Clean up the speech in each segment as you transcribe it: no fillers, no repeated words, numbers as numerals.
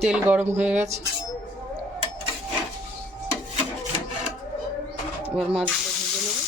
তেল গরম হয়ে গেছে, এবার মাছগুলো ভেজে নেব।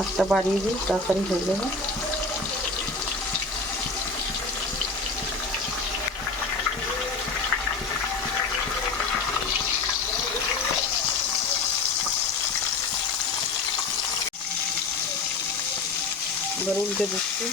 আঁচটা বাড়িয়ে দিই, তাড়াতাড়ি হয়ে যাবে। এবার উল্টে দিচ্ছি,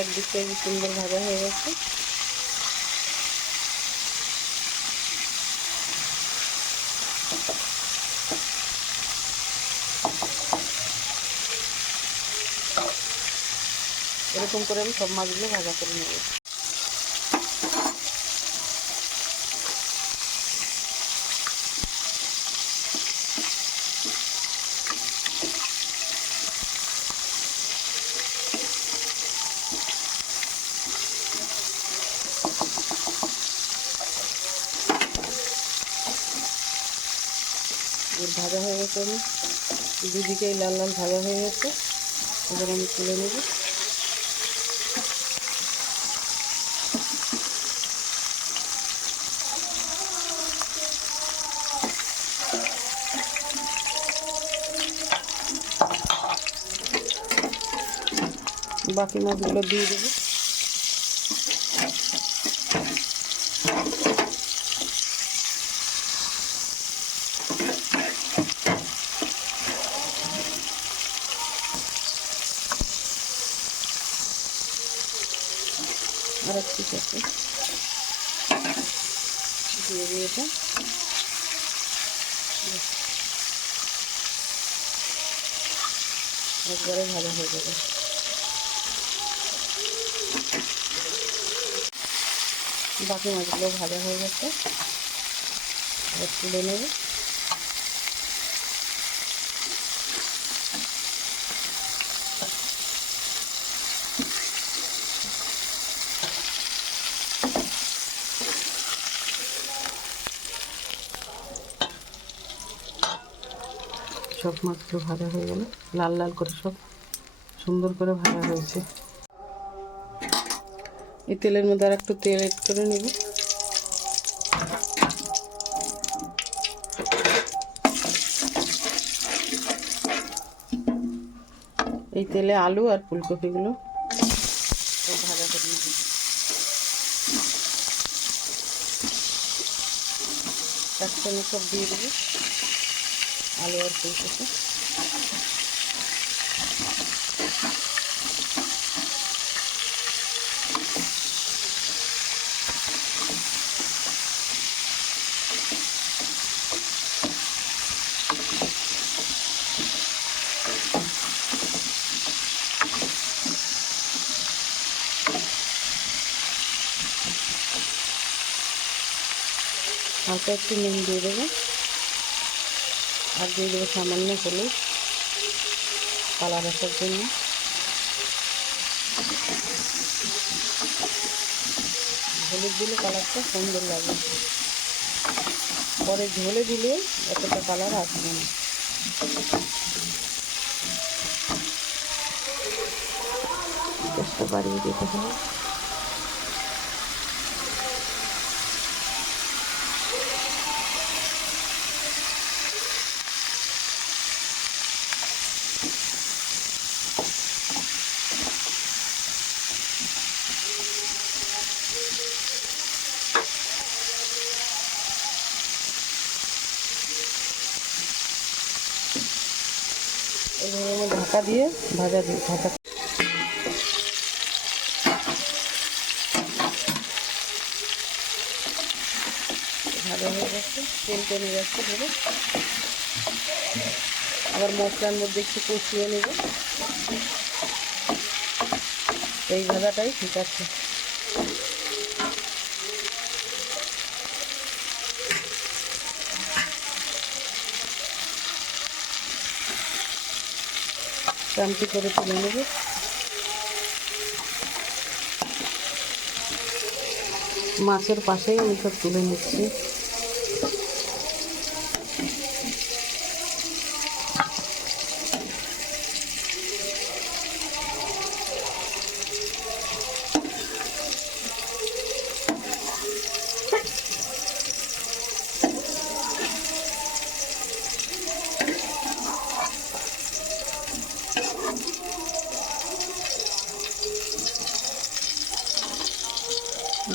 একদিকটা সুন্দর ভাজা হয়ে গেছে। এরকম করে আমি সব মাছগুলো ভাজা করে নেব। ভাজা হয়ে গেছে, আমি দুদিকেই লাল লাল ভাজা হয়ে গেছে। এবার আমি তুলে নেব। বাকি মাছগুলো দিয়ে দেবো। আর একটু সাথে দিয়ে দিই এটা। একবারে ভাজা হয়ে যাবে। বাকি মাছগুলো ভাজা হয়ে গেছে, এবার তুলে নেব। সব মাছগুলো ভাজা হয়ে গেল, লাল লাল করে সব সুন্দর করে ভাজা হয়েছে। এই তেলের মধ্যে আর একটু তেল এড করে নেব। এই তেলে আলু আর ফুলকপিগুলো সব ভাজা করে নেব। একসঙ্গে সব দিয়ে দেবো, আলু আর ফুলকপি। হালকা একটু নুন দিয়ে দেবো, আর দিয়ে দেবো সামান্য হলুদ কালার আসার জন্য। হলুদ দিলে কালারটা সুন্দর লাগে, পরে ঝোলে দিলে এতটা কালার আসবে না। টেস্টটা বাড়িয়ে দিতে হবে। এইভাবে ঢাকা দিয়ে ভাজা ভাজা ভাজা হয়ে যাচ্ছে, তেল টেনে যাচ্ছে ধরে। আবার মশলার মধ্যে একটু কষিয়ে নেব। এই ভাজাটাই ঠিক আছে। চামচি করে তুলে নেব। মাছের পাশেই আমি সব তুলে নিচ্ছি।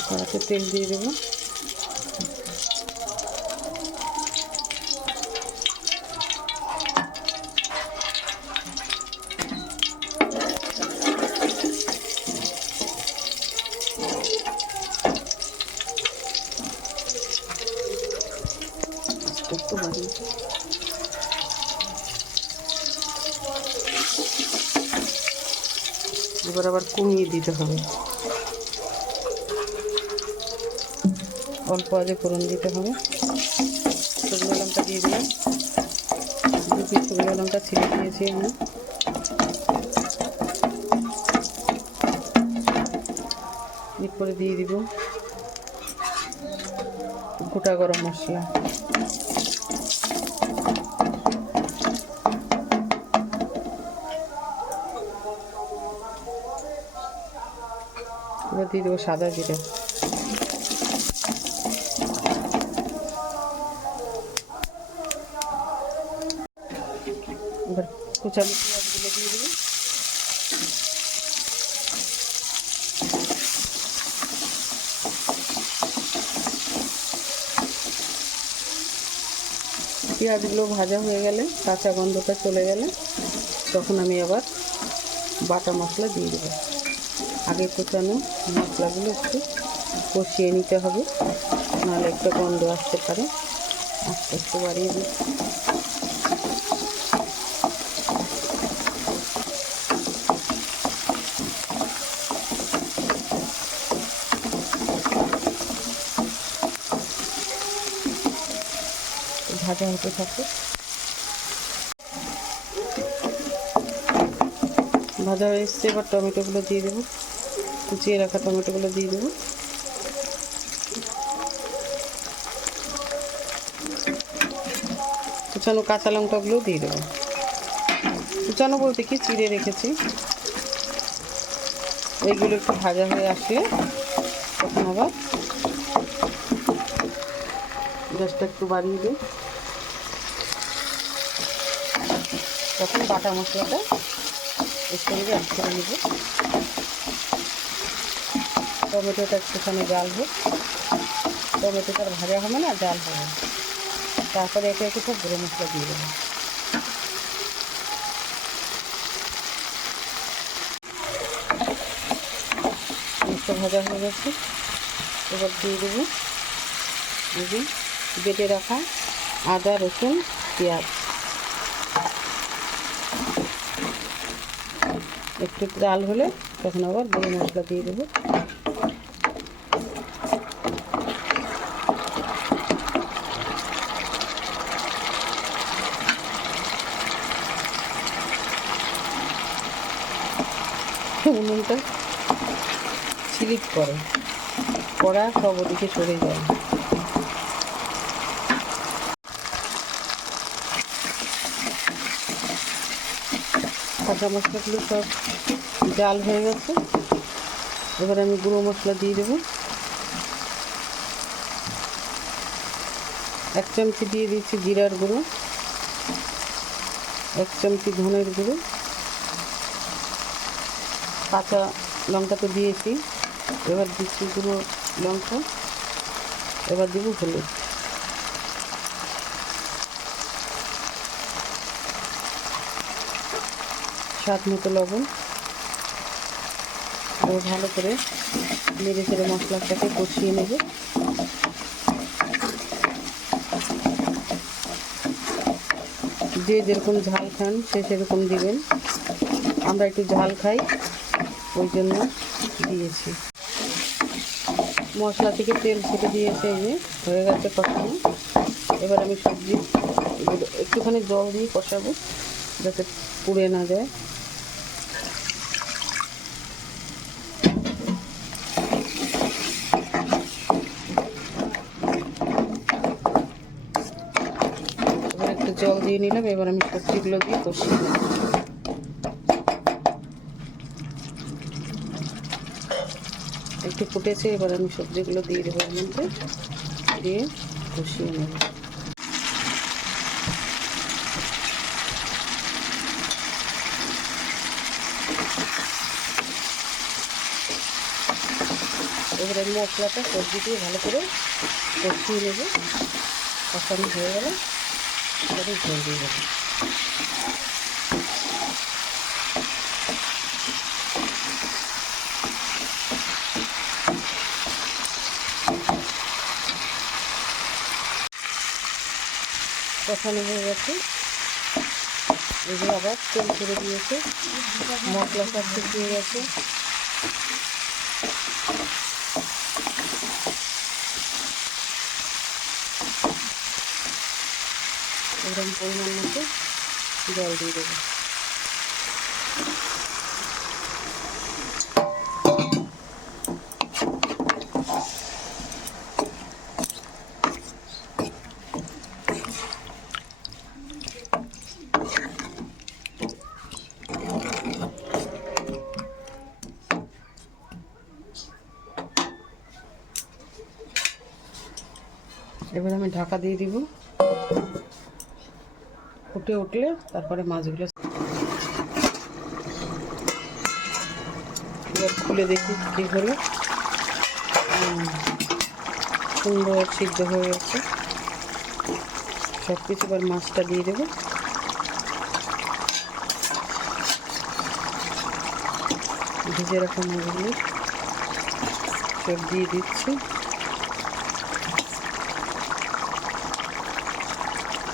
কড়াতে তেল দিয়ে দেবো। একটু বাড়িয়ে এবার আবার কমিয়ে দিতে হবে। অল্প আগে ফোড়ন দিতে হবে। শুকনো লঙ্কা দিয়ে দিলাম, 2 পিস শুকনো লঙ্কা ছিঁড়ে দিয়েছি আমি। এরপরে দিয়ে দিব গোটা গরম মশলা, এবার দিয়ে দেবো সাদা জিরা, এবার কুচানো পেঁয়াজগুলো দিয়ে দেবো। পেঁয়াজগুলো ভাজা হয়ে গেলে, কাঁচা গন্ধটা চলে গেলে, তখন আমি আবার বাটা মশলা দিয়ে দেবো। আগে কুচানো মশলাগুলো একটু কষিয়ে নিতে হবে, নাহলে একটা গন্ধ আসতে পারে। আস্তে আস্তে বাড়িয়ে দিই। ভাজা হতে থাকে। ভাজা হয়ে এসছে, এবার টমেটোগুলো দিয়ে দেবো। কুচিয়ে রাখা টমেটোগুলো দিয়ে দেবো। কুচানো কাঁচা লঙ্কাগুলো দিয়ে দেবো। কুচানো বলতে কি চিড়ে রেখেছি। এইগুলো একটু ভাজা হয়ে আসলে তখন আবার গ্যাসটা একটু বাড়িয়ে দিই। তখন বাটা মশলাটা এর সঙ্গে অ্যাড করে নেব। টমেটোটা একটুখানি জাল হোক, টমেটোটা ভাজা হবে না, জাল হবে। তারপরে একে একে সব গরম মশলা দিয়ে দেবো। মশলা ভাজা হয়ে গেছে, এবার দিয়ে দেবো বেটে রাখা আদা, রসুন, পেঁয়াজ। একটু জাল হলে তখন আবার গরম মশলা দিয়ে দেবো। উনুনটা স্লিপ করে, কড়া সব ওদিকে সরে যায়। কাঁচা মশলাগুলো সব জাল হয়ে গেছে, এবার আমি গুঁড়ো মশলা দিয়ে দেবো। 1 চামচি দিয়ে দিচ্ছি জিরার গুঁড়ো, 1 চামচি ধনের গুঁড়ো, কাঁচা লঙ্কা তো দিয়েছি, এবার দিচ্ছি গুঁড়ো লঙ্কা, এবার দেবো হলুদ। স্বাদ মতো লবণ। ও ভালো করে নেড়ে চেড়ে মশলাটাকে কষিয়ে নেব। যে যেরকম ঝাল খান সে সেরকম দিবেন। আমরা একটু ঝাল খাই, ওই জন্য দিয়েছি। মশলা থেকে তেল ছেটে দিয়েছে, এই যে হয়ে গেছে কষানো। এবার আমি সবজি একটুখানি জল দিয়ে কষাবো যাতে পুড়ে না যায়। ভাজিয়ে নিলাম। এবার আমি সবজিগুলো দিয়ে কষিয়ে নেব। একটু ফুটেছে, এবার আমি সবজিগুলো দিয়ে দেবো এর মধ্যে, দিয়ে কষিয়ে নেব। এবার আমি মশলাটা সবজি দিয়ে ভালো করে কষিয়ে নেব। কষানো হয়ে গেলে এবারে ঝোল দিয়ে দেবো। কষানো হয়ে গেছে, এগুলো আবার তেল ছেড়ে দিয়েছে, মশলা সব শুকিয়ে গেছে। এরকম পরিমাণ মতো জল দিয়ে দেবো। এবার আমি ঢাকা দিয়ে দিব। ফুটে উঠলে তারপরে মাছগুলো এবার খুলে দেখি কী হলো। সুন্দর সিদ্ধ হয়ে গেছে সব কিছু। এবার মাছটা দিয়ে দেবো। ভিজে রাখা মাছগুলো সব দিয়ে দিচ্ছি।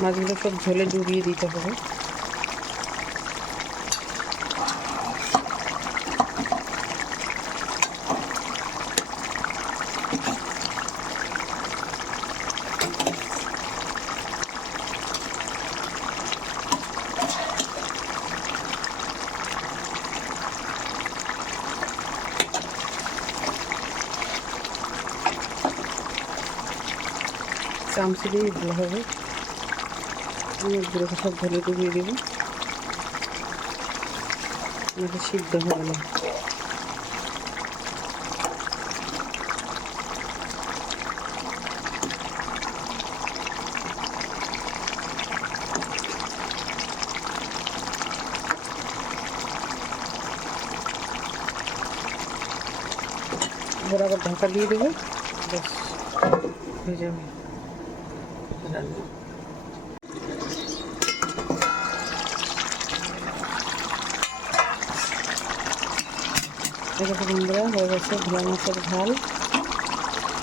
মাছগুলো সব ঝোলে ডুবিয়ে দিতে হবে। চামচি দিয়ে ভালো হবে। মাছগুলোকে সব ঝোলে ডুবিয়ে দেবো, আমাকে সিদ্ধ হবে না। এবার আবার ঢাকা দিয়ে দেবো, ব্যাস হয়ে যাবে রান্না। এরকম বন্ধুরা হয়ে গেছে ভোলা মাছের ঝাল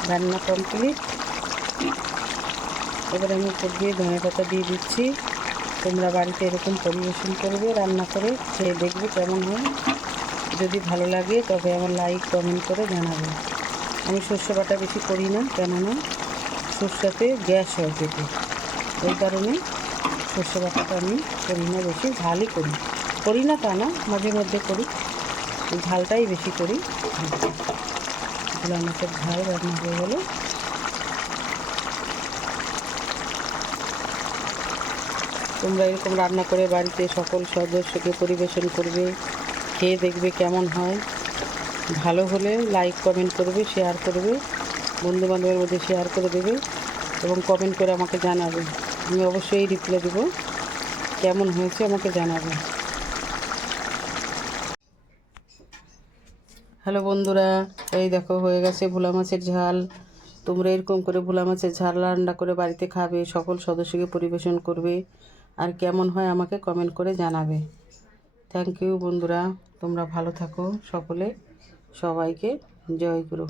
রান্না কমপ্লিট। এবার আমি উপর দিয়ে ধনেপাতা দিয়ে দিচ্ছি। তোমরা বাড়িতে এরকম পরিবেশন করবে, রান্না করে খেয়ে দেখবে কেমন হয়। যদি ভালো লাগে তবে আমার লাইক কমেন্ট করে জানাবে। আমি সর্ষে বাটা বেশি করি না, কেননা সর্ষেতে গ্যাস হয় পেটে, ওই কারণে সর্ষে বাটাটা আমি করি না বেশি। ঝালই করি না তা না, মাঝে মধ্যে করি, ঝালটাই বেশি করি। ভোলা মাছের ঝাল রান্না হয়ে গেলো। তোমরা এরকম রান্না করে বাড়িতে সকল সদস্যকে পরিবেশন করবে, খেয়ে দেখবে কেমন হয়। ভালো হলে লাইক কমেন্ট করবে, শেয়ার করবে, বন্ধুবান্ধবের মধ্যে শেয়ার করে দেবে এবং কমেন্ট করে আমাকে জানাবে। আমি অবশ্যই রিপ্লাই দেবো। কেমন হয়েছে আমাকে জানাবে। হ্যালো বন্ধুরা, এই দেখো হয়ে গেছে ভোলা মাছের ঝাল। তোমরা এরকম করে ভোলা মাছের ঝাল রান্না করে বাড়িতে খাবে, সকল সদস্যকে পরিবেশন করবে, আর কেমন হয় আমাকে কমেন্ট করে জানাবে। থ্যাংক ইউ বন্ধুরা, তোমরা ভালো থাকো সকলে। সবাইকে জয় গুরু।